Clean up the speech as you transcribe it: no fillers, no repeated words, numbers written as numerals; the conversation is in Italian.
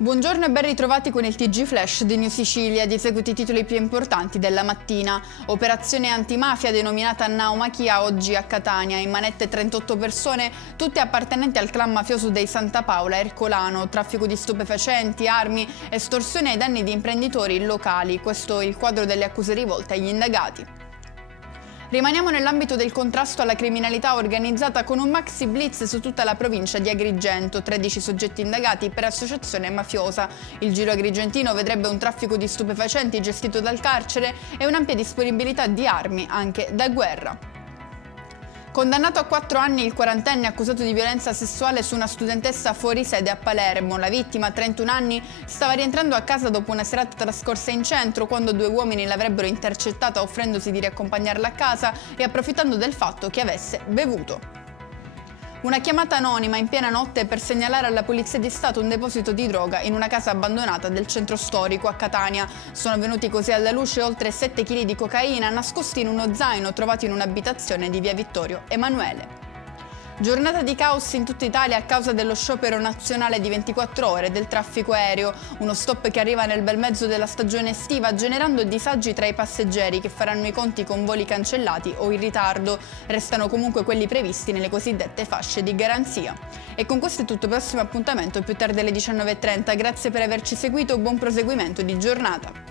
Buongiorno e ben ritrovati con il TG Flash di New Sicilia, di eseguiti i titoli più importanti della mattina. Operazione antimafia denominata Naumachia oggi a Catania, in manette 38 persone, tutte appartenenti al clan mafioso dei Santa Paola Ercolano, traffico di stupefacenti, armi, estorsione ai danni di imprenditori locali. Questo è il quadro delle accuse rivolte agli indagati. Rimaniamo nell'ambito del contrasto alla criminalità organizzata con un maxi blitz su tutta la provincia di Agrigento, 13 soggetti indagati per associazione mafiosa. Il giro agrigentino vedrebbe un traffico di stupefacenti gestito dal carcere e un'ampia disponibilità di armi anche da guerra. Condannato a 4 anni il quarantenne accusato di violenza sessuale su una studentessa fuori sede a Palermo. La vittima, 31 anni, stava rientrando a casa dopo una serata trascorsa in centro quando due uomini l'avrebbero intercettata offrendosi di riaccompagnarla a casa e approfittando del fatto che avesse bevuto. Una chiamata anonima in piena notte per segnalare alla Polizia di Stato un deposito di droga in una casa abbandonata del centro storico a Catania. Sono venuti così alla luce oltre 7 kg di cocaina nascosti in uno zaino trovato in un'abitazione di via Vittorio Emanuele. Giornata di caos in tutta Italia a causa dello sciopero nazionale di 24 ore del traffico aereo, uno stop che arriva nel bel mezzo della stagione estiva generando disagi tra i passeggeri che faranno i conti con voli cancellati o in ritardo. Restano comunque quelli previsti nelle cosiddette fasce di garanzia. E con questo è tutto, prossimo appuntamento più tardi alle 19:30. Grazie per averci seguito, buon proseguimento di giornata.